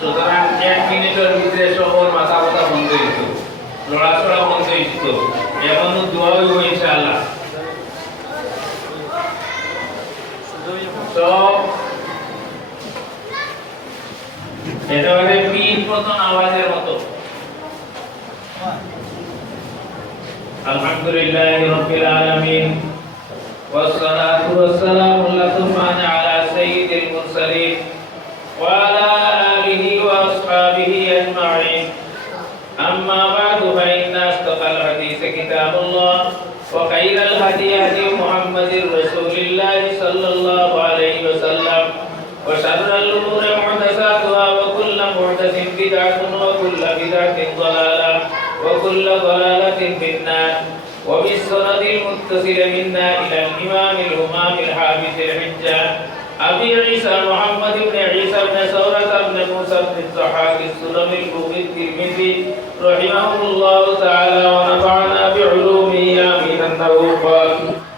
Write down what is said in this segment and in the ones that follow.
সুতরাং 1 মিনিটের ভিতরে সবার মাথা ব্যথা বন্ধ হইতো, লড়াচড়া বন্ধ হইতো, এমন দোয়া হইব ইনশাআল্লাহ। তো এটা মানে পীর পতন আওয়াজের মতো। আলহামদুলিল্লাহি রাব্বিল আলামিন ওয়াসসালাতু ওয়াসসালামু আলা সাইয়্যিদিল মুরসালিন ওয়া আলা আলিহি ওয়া আসহাবিহি আজমাইন। আম্মা বা'দু ফা ইন্না আসতাকাল হাদিস কিতাবুল্লাহ ওয়া খায়রাল হাদি হাদি মুহাম্মাদির রাসূলিল্লাহি সাল্লাল্লাহু আলাইহি ওয়াসাল্লাম ওয়া শাররাল উমুরি মুহদাসাতুহা ওয়া কুল্লু মুহদাসিন বিদআতুন ওয়া কুল্লু বিদআতিন দালালাহ ওয়া কুল্লু দালালাতিন ফিন-নার। وبالسند المتصل منا إلى الإمام الهمام الحافظ الحجة أبي عيسى محمد بن عيسى بن ثورة بن موسى بن الضحاك السلمي الكوفي الترمذي رحمه الله تعالى ونفعنا بعلومه آمين أنه قال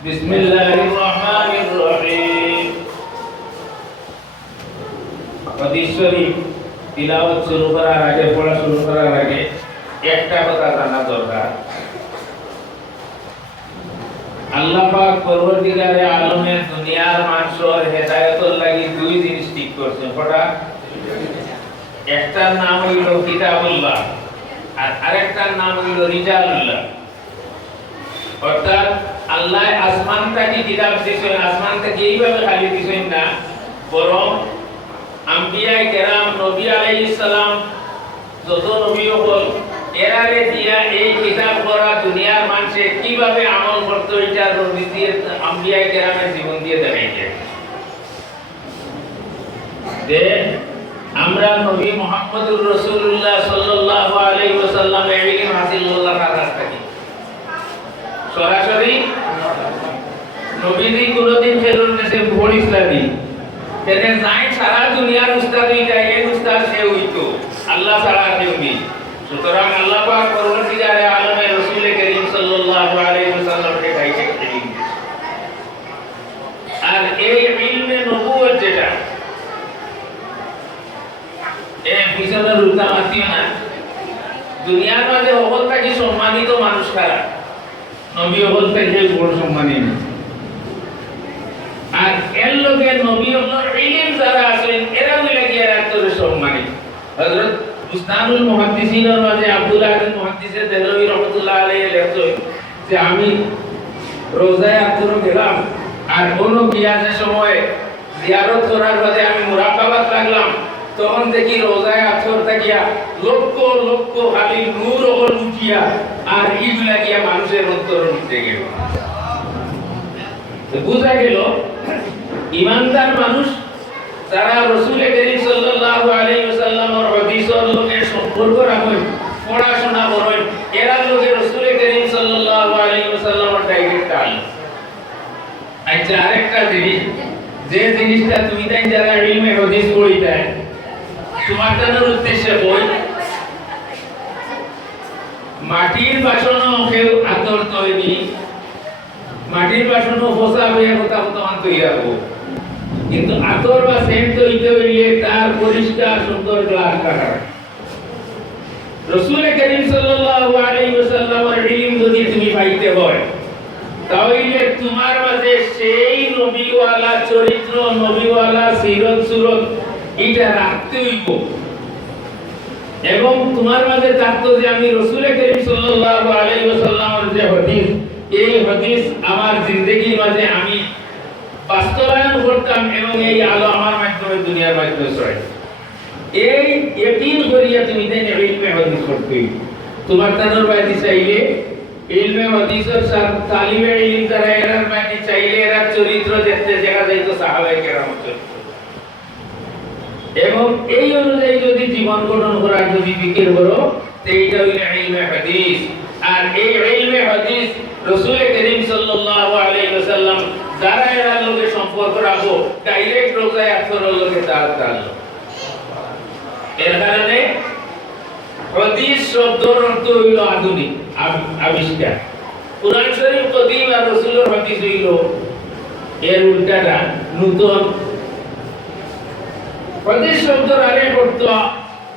بسم الله الرحمن الرحيم। হাদিস শরীফ তিলাওয়াত শুরু করার আগে, পড়া শুরু করার আগে একটা কথা জানা দরকার। আল্লাহ পাক পরবর্তীকালে আলমের দুনিয়ার মানুষের হেদায়েতের লাগি দুই জিনিস ঠিক করছেন। কটা? একটার নাম হইল কিতাবুল্লাহ আর আরেকটার নাম হইল রিজালুল্লাহ। অর্থাৎ আল্লাহ আসমানটাকে কিতাব দিয়েছেন, আসমানটাকে এইভাবে খালি দিয়েছেন না, বরং আম্বিয়া কেরাম নবী আলাইহিস সালাম যত নবী হল এরারে দিয়া এই কিতাব পড়া দুনিয়ার মানুষে কিভাবে আমল করতে এটা নবী দিয়ে আম্বিয়া কেরামের জীবন দিয়ে দেখাইছে। যে আমরা নবী মুহাম্মদুর রাসূলুল্লাহ সাল্লাল্লাহু আলাইহি ওয়াসাল্লামের ইলম হাসিল করার কাজ থাকি সরাসরি নবীজি কোনদিন ফেরুন নেছে ভোর ইসলামী তেনে নাই সারা দুনিয়ার উস্তাদ হইতা এই উস্তাদ সে হইতো, আল্লাহ ছাড়া কেউ নেই। সুতরাং আল্লাহ পাক পরবর্তীকালে আলমে রাসূল করিম সাল্লাল্লাহু আলাইহি ওয়াসাল্লামকে ডাইরেক্ট ইলম। আর এই ইলমে নবুয়ত যেটা এই পিছনের উল্টা মাতিও না, দুনিয়ার মাঝে অবস্থা কি সম্মানিত মানুষ কারা? নবী অবস্থা যে বড় সম্মানিত। আর এর লোকের নবী হলোর ইলম যারা আছেন এরা মিলে কি এরা এত সম্মানিত। হযরত উস্তাদুল মুহাদ্দিসিনের মাঝে আব্দুল্লাহ বিন মুহাদ্দিসে দেহলভী রাহমাতুল্লাহ আলাইহি লেখছেন যে আমি রোজায় আতর গেলাম আর কোন গিয়াজের সময় জিয়ারত করার বাদে আমি মুরাকাবাত লাগলাম, তখন দেখি রোজায় আতর থাকিয়া লক্ষ লক্ষ খালি নূর ওর উঠিয়া আর ইগুলা গিয়া মানুষের অন্তর নিতে গেল। বুঝা গেল ইমানদার মানুষ যারা রাসূল করিম সাল্লাল্লাহু আলাইহি ওয়াসাল্লামের হাদিসের লগে সম্পর্ক রাখেন, পড়াশোনা করেন, এরা লগে রাসূল করিম সাল্লাল্লাহু আলাইহি ওয়াসাল্লামের ডাইরেক্ট তাল্লুক। আচ্ছা, আরেকটা জিনিস, যে জিনিসটা তুমি তাই যারা ইলমে হাদিস পড়িতে তোমার জানার উদ্দেশ্যে বই মাটির বাসনও কেউ আতর তৈরি, মাটির বাসনও ফসা হয়ে কথা তখন তৈরি হবো, কিন্তু আতর বা সেন্ট তৈরি হইলে তার পরিষ্কার সুন্দর গ্লাস কাটা। রাসূল করিম সাল্লাল্লাহু আলাইহি ওয়াসাল্লামের ইলম যদি তুমি পাইতে হয় তাহলে তোমার মাঝে সেই নবীওয়ালা চরিত্র, নবীওয়ালা সিরত সুরত এটা রাখতে হইব। এবং তোমার মাঝে থাকতো যে আমি রাসূল করিম সাল্লাল্লাহু আলাইহি ওয়াসাল্লামের যে হাদিস, এই হাদিস আমার জিন্দেগির মাঝে আমি বাস্তবায়ন করতাম এবং এই আলো আমার মাধ্যমে দুনিয়ার মাধ্যমে ছড়াই। এই ইয়াকিন করিয়া তুমি দেন ইলমে হাদিস করতে। তোমার তানোর বাইতি চাইলে ইলমে হাদিসের তালিবে ইলম যারা এরার বাইতি চাইলে এরা চরিত্র দেখতে দেখা যাইতো সাহাবায়ে কেরামের চরিত্র, এবং এই অনুযায়ী যদি জীবন গঠন করার যদি ফিকির করো এইটা হইল ইলমে হাদিস। আর এই ইলমে হাদিস রাসূল করিম সাল্লাল্লাহু আলাইহি ওয়াসাল্লাম যারা এর লগে সম্পর্ক রাখো ডাইরেক্ট রোজায় আতরের লগে তার তাল্লুক। এর কারণে হাদিস শব্দের অর্থ হইল আধুনিক আবিষ্কার। কুরআন শরীফ কদিম আর রাসূলের হাদিস হইল এর উল্টাটা নতুন। হাদিস শব্দের আরেক অর্থ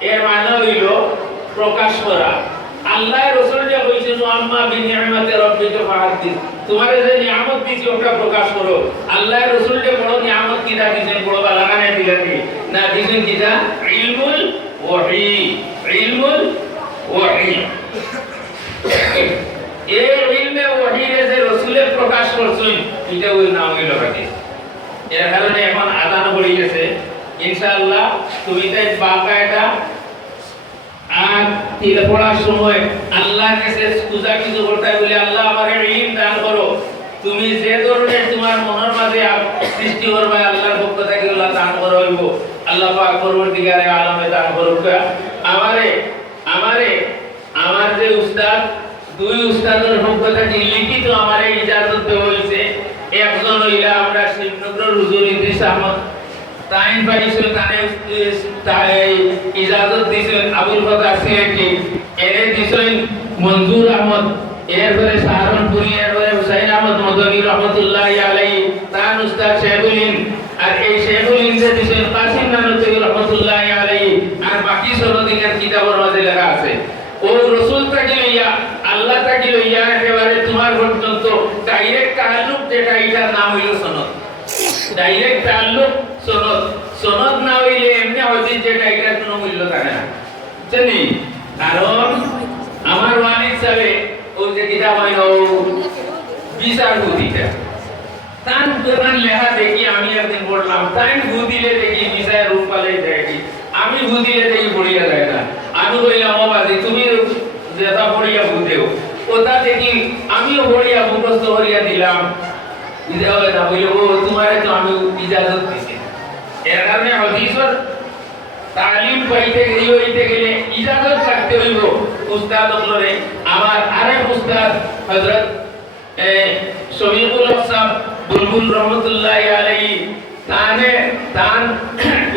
এর মানে হইল প্রকাশ করা। আল্লাহ রাসূল যে কইছেন আম্মা বিনিয়ামাতি রাব্বিকা ফাহাদ্দিস, তোমারে যে নিয়ামত দিছি ওটা প্রকাশ করো। আল্লাহ রাসূল যে বড় নিয়ামত কিটা দিবেন, বড় বালাগানে দিলেন না, দিবেন কিটা ইলমুল ওয়াহি। ইলমুল ওয়াহি, এই ইলমে ওয়াহি যে রাসূলে প্রকাশ করছেন এটা ওই নাম হইল হাদিস। এর কারণে এখন আযান পড়ে গেছে, ইনশাআল্লাহ তুমি তাই বাকায়দা আর তিল পড়ার সময় আল্লাহর কাছে পূজা কিছু করতে বলে, আল্লাহ আমাকে ইলম দান করো। তুমি যে ধরনের তোমার মনের মাঝে সৃষ্টি করবে আল্লাহর পক্ষ থেকে আল্লাহ দান করে হইব। আল্লাহ পাক পরবর্তীকালে আলমে দান করুক। আমার যে উস্তাদ, দুই উস্তাদের পক্ষ থেকে লিখিত আমারে ইজাজত দেওয়া হয়েছে। একজন হইলা আমরা শিবনগর হুজুর ইদ্রিস আহমদ, তাইন পাইছেন তানে ইজাজত দিছেন আবুল ফতাহ সিলেটি, এনে দিছেন মনজুর আহমদ, এরপরে সাহারনপুরি, এরপরে হুসাইন আহমদ মদনী রহমতুল্লাহি আলাইহি, তান উস্তাদ শেখুল হিন্দ, আর এই শেখুল হিন্দে দিছেন কাসিম নানতুবি রহমতুল্লাহি আলাইহি। আর বাকি সনদিকের কিতাবের মাঝে লেখা আছে ও রাসূল থেকে লইয়া আল্লাহ থেকে লইয়া একেবারে তোমার পর্যন্ত ডাইরেক্ট তাআল্লুক, যেটা এটার নাম হইল সনদ। ডাইরেক্ট তাআল্লুক সনদ। সনদ না হইলে এমনি হাদিস যেটা এটার কোনো মূল্য থাকে না, জানি। কারণ আমার ওয়ালিদ সাহেব ওই যে কিতাব হইল বিচার বুদ্ধিটা, তান প্রধান লেখা দেখি আমি একদিন পড়লাম, তাই বুদিলে দেখি বিচার রূপ পালে দেখি, আমি বুদিলে দেখি পড়িয়া যায় না। আমি কইলাম ও বাজি তুমি যেটা পড়িয়া বুঝেও ওটা দেখি আমিও পড়িয়া মুখস্থ করিয়া দিলাম, ইজা হয় না বলে ও তোমারে তো আমি ইজাজত দিছি। এর কারণে হাদিসের তালিম পাইতে গেলে ইজাজত থাকতে হইব উস্তাদ হলরে। আমার আরেক উস্তাদ হযরত শফিকুল হক সাহেব বুলবুল রহমতুল্লাহি আলাইহি, তান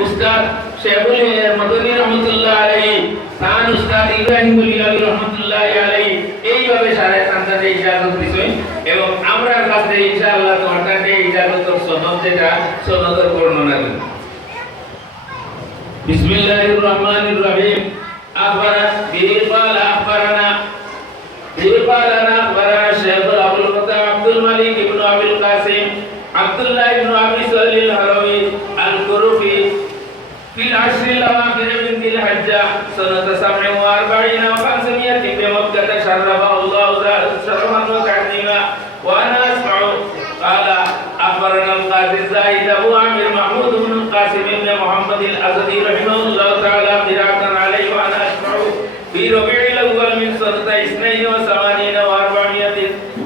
উস্তাদ শেখুল মদনী রহমতুল্লাহি আলাইহি, তান উস্তাদ ইব্রাহিম বুলিয়াবি রহমতুল্লাহি আলাইহি, এইভাবে সারা তান্তাতে ইজাজত দিছেন। এবং আমরা কাছে ইনশাআল্লাহ তোমাকে ইজাজতের সনদ, যেটা সনদের বর্ণনা দিই। বিসমিল্লাহির রহমানির রহিম। أخبرنا الشيخ أبو الفتح عبد الملك بن أبي القاسم عبد الله بن أبي سهل الهروي الكرفي في العشر الأواخر من ذي الحجة سنة 47 و500 بمكة شرفه الله شرفا وتعظيما. وأنا أسمع قال أخبرنا القاضي الزاهد أبو عامر محمود بن القاسم بن محمد الأسدي رحمه الله تعالى قراءة عليه. وأنا أسمع في ربيع الأول من سنة 82 و400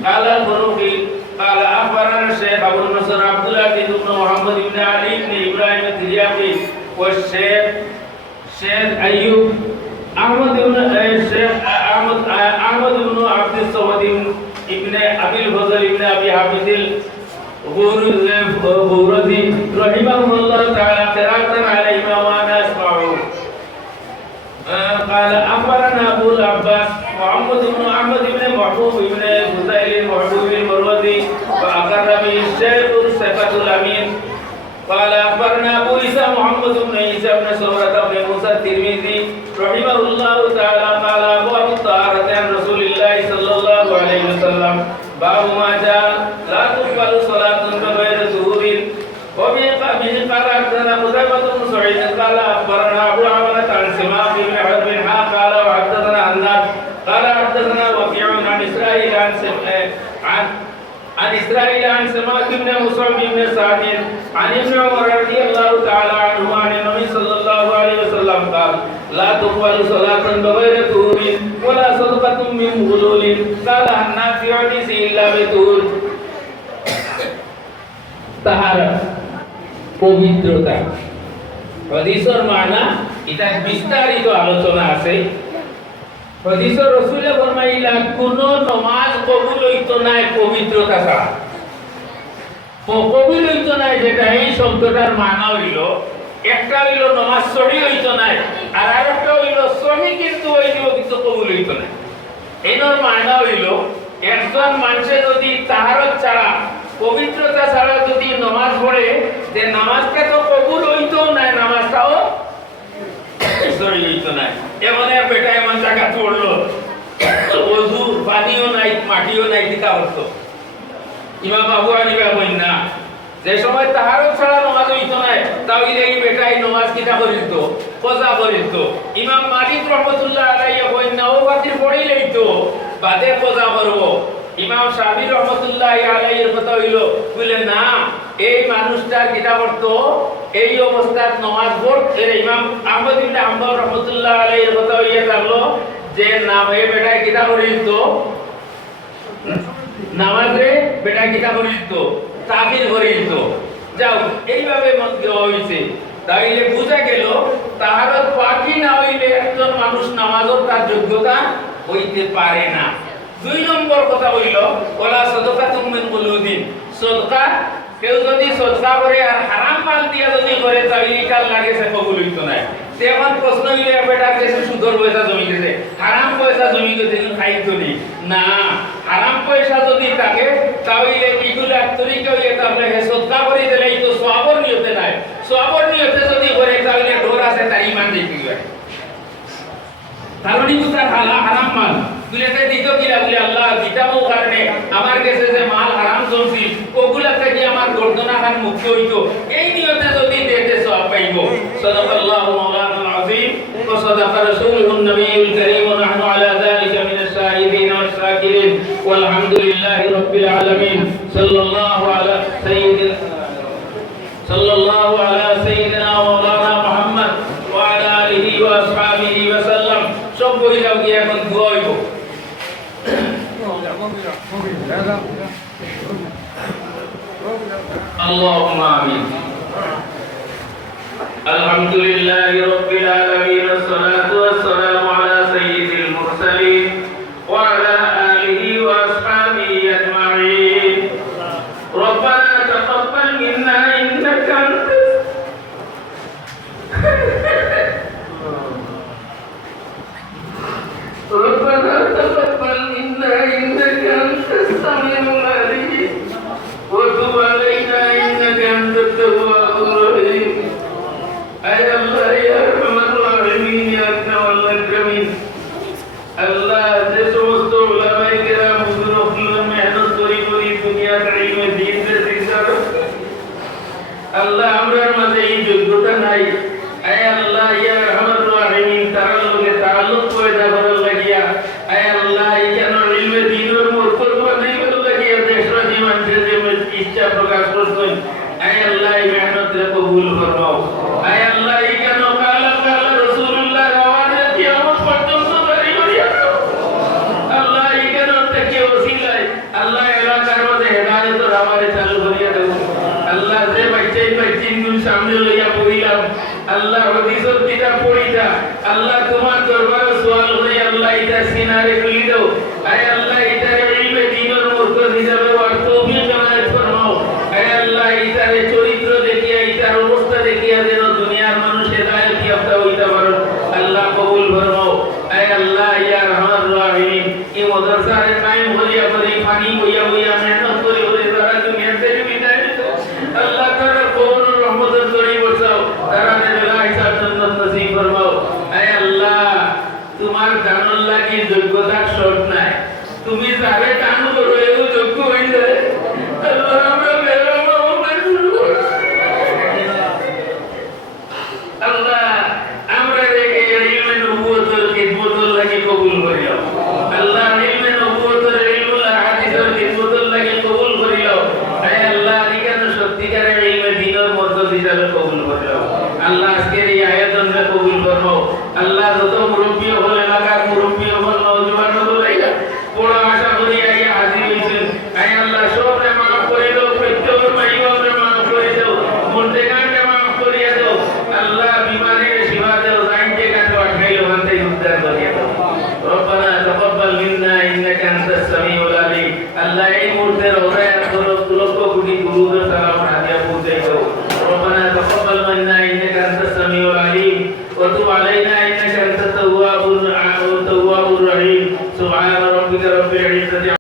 قال الخروقي قال أخبرنا الشيخ أبو النصر عبد العزيز بن محمد بن علي بن إبراهيم الترياقي والشيخ أيوب أحمد بن عبد الصمد ابن أبي الفضل ابن أبي حافظ الغورزي رحمه الله تعالى قراءة عليهما. وأنا أسمع قال أخبرنا أبو العباس محمد بن أحمد بن محبوب بن فضيل محبوب المروزي وأقر به الشيخ الثقة الأمين. قال أخبرنا أبو عيسى محمد بن عيسى بن سورة بن موسى الترمذي رحمه الله تعالى قال أبواب الطهارة عن رسول الله صلى الله عليه وسلم باب ما جاء لا تقبل صلاة بغير طهور. وبه قال حدثنا قتيبة بن سعيد قال أخبرنا أبو عوانة عن سماك بن حرب قال وحدثنا عناد قال حدثنا وكيع عن إسرائيل عن سماك بن مصعب بن سعد عن ابن عمر رضي الله تعالى عنه عن النبي صلى الله عليه وسلم قال لا تقبل صلاة بغير طهور ولا صدقة من غلول. قال الناس في حديث إلا بطهور. তাহারা পবিত্রতা হাদিসের মানা এটা বিস্তারিত আলোচনা আছে। হাদিসের রাসূলে ফরমাইলা কোন নামাজ কবুল হইতো না পবিত্রতা ছাড়া। কবুল হইতো না যেটা এই শব্দটার মানা হইল, একটা হইল নামাজ সহি হইতো না, আর আরেকটা হইল সহি কিন্তু হইলো কিন্তু কবুল হইতো না। এর মানা হইল একজন মানুষে যদি তাহারত ছাড়া পবিত্রতা ছাড়া যদি নামাজ পড়ে, যে নামাজটা তো কবুল হইতো না, নামাজটাও সহি হইতো না এমন এক বেটা এমন জায়গা পড়লো ওযু পানিও নাই মাটিও নাই কিতা করতো ইমাম আবু হানিফা বলেন না যে সময় তাহারত ছাড়া নামাজ হইতো না তাহলে এই বেটাই নামাজ কিতা করিত কজা করিত ইমাম মালিক রহমাতুল্লাহ আলাইহি বলেন না ও বাতির পড়েই লইতো বাদে কজা করব ইমাম শাফি রহমাতুল্লাহ আলাইহির কথা হইল বলেন না এই মানুষটা কিতা করতো এই অবস্থায় নামাজ পড়তে ইমাম আহমদ ইবনে হাম্বল রহমাতুল্লাহ আলাইহির কথা হইয়া থাকলো যে না এই বেটাই কিতা করিত নামাজে বেটা কিতা করিত তাফিল করিত যাও এইভাবে মত দেওয়া হইছে তাইলে বুঝা গেল তাহারত পাকি না হইলে একজন মানুষ নামাজের তার যোগ্যতা হইতে পারে না দুই নম্বর কথা হইল ওলা সাদাকাতুম মিন কুলুদিন সাদকা কেউ যদি সাদকা করে আর হারাম মাল দিয়া যদি করে তাহলে কাল লাগে সে কবুল হইত না তেমন প্রশ্ন হইলে বেটার কাছে সুদর পয়সা জমি গেছে হারাম পয়সা জমি গেছে খাইতো না হারাম পয়সা যদি থাকে তাহলে এগুলো তরিকা হইয়া তাহলে সাদকা করে দিলে এই তো সওয়াবের নিয়তে নাই সওয়াবের নিয়তে যদি করে তাহলে ডোর আছে তার ঈমান দেখি যায় কারণ এই তার হারাম মাল গুলাতে দিত কিলা বলে আল্লাহ দিতামো কারণে আমার কাছে যে মাল হারাম জমছি ওগুলা থেকে আমার গর্দনা খান মুক্ত হইতো এই নিয়তে যদি দিতে সওয়াব পাইবো সাল্লাল্লাহু মাওলানা আযীম ওয়া সাদাকা রাসূলুহুন নবিয়ুল কারীম ওয়া নাহনু আলা যালিকা মিনাশ শাহিদিন ওয়াশ শাকিরিন ওয়াল হামদুলিল্লাহি রাব্বিল আলামিন সাল্লাল্লাহু আলা সাইয়্যিদিনা মাওলানা মুহাম্মদ ওয়া আলা আলিহি ওয়া আসহাবিহি ওয়া সাল্লাম সব বই যাও কি এখন দোয়া হইব اللهم آمين الحمد لله رب العالمين والصلاة والسلام على سيد المرسلين وعلى آله وأصحابه أجمعين ربنا تقبل منا إنك أنت ربنا تقبل منا إنك أنت السميع العليم وتب علينا إنك أنت التواب الرحيم أي الله يا أرحم الراحمين يا أكرم الأكرمين الله যে সমস্ত উলামায়ে কেরাম হুজুর হলো মেহনত করি দুনিয়ার ইলমে দ্বীন কে শিক্ষা আল্লাহ আমরার মাঝে এই যোগ্যতা নাই আয় আল্লাহ ইয়া আরহামার রাহিমিন তার লগে তাআল্লুক পয়দা করার লাগিয়া আয় আল্লাহ এই কেন ইলমে দ্বীনের মরকজ বানাইবার লাগিয়া দেশবাসী মানুষের যে ইচ্ছা প্রকাশ করছেন আয় আল্লাহ এই মেহনতকে কবুল ফরমাও আয় আল্লাহ এই কেন কালা কালা রাসূলুল্লাহ আওয়াজে কিয়ামত পর্যন্ত জারি করিয়া দাও আল্লাহ এই কেন থেকে ওসিলায় আল্লাহ এলাকার মধ্যে হেদায়েতের আমারে চালু করিয়া দাও আল্লাহ যে বাচ্চাই সামনে লইয়া পড়িলাম আল্লাহ হাদিসের কিতাব পড়িতা আল্লাহ তোমার দরবারে সওয়াল করি আল্লাহ এটা সিনারে খুলি দাও আয় আল্লাহ এটা ইলমে দ্বীনের মরকজ হিসাবে ওয়ার তৌফিক এনায়েত ফরমাও আয় আল্লাহ এটার চরিত্র দেখিয়া এটার অবস্থা দেখিয়া যেন দুনিয়ার মানুষ হেদায়েত ইয়াফতা হইতে পারে আল্লাহ কবুল ফরমাও আয় আল্লাহ ইয়া রহমান রহিম এই মাদ্রাসার কায়েম করিয়া করি পানি বইয়া বইয়া মেহনত করি করি সারা দুনিয়া থেকে বিদায় দিত আল্লাহ তাআলা কবুল রহমতের করি বসাও তারা নসিব ফরমাও আয় আল্লাহ তোমার দানুল লাগি যোগ্যতার শর্ত নাই তুমি যাবে দান করো এও যোগ্য হই যায় আল্লাহ আমরা বেরামা আল্লাহ আমরা এই ইলমে নবুয়তের খিদমতের লাগি কবুল করিও আল্লাহ ইলমে নবুয়তের ইলমুল হাদিসের খিদমতের লাগি কবুল করিও আয় আল্লাহ নিকান সত্যিকারের ইলমে দ্বীনের মর্যাদা হিসাবে কবুল করিও আল্লাহ আজকের এই আয়োজনকে কবুল করো আল্লাহ যত মুরব্বী হল এলাকার মুরব্বী হল নওজওয়ান হল আইয়া বড় আশা করি আইয়া হাজির হইছেন আয় আল্লাহ সবরে মাফ করে দাও প্রত্যেকের মাইবাবরে মাফ করে দাও মুর্দেগানকে মাফ করিয়া দাও আল্লাহ বিমানের শিফা দাও জাইনকে কাটো আঠাইলো বানতে উদ্ধার করিয়া দাও রব্বানা তাকাব্বাল মিন্না ইন্নাকা আনতাস সামিউল আলিম আল্লাহ এই মুহূর্তে রওজায় লক্ষ কোটি গুরুদের সালাম হাদিয়া পৌঁছে দাও ربنا تقبل منا انك انت السميع العليم وتب علينا انك انت التواب الرحيم سبحان ربك رب العزه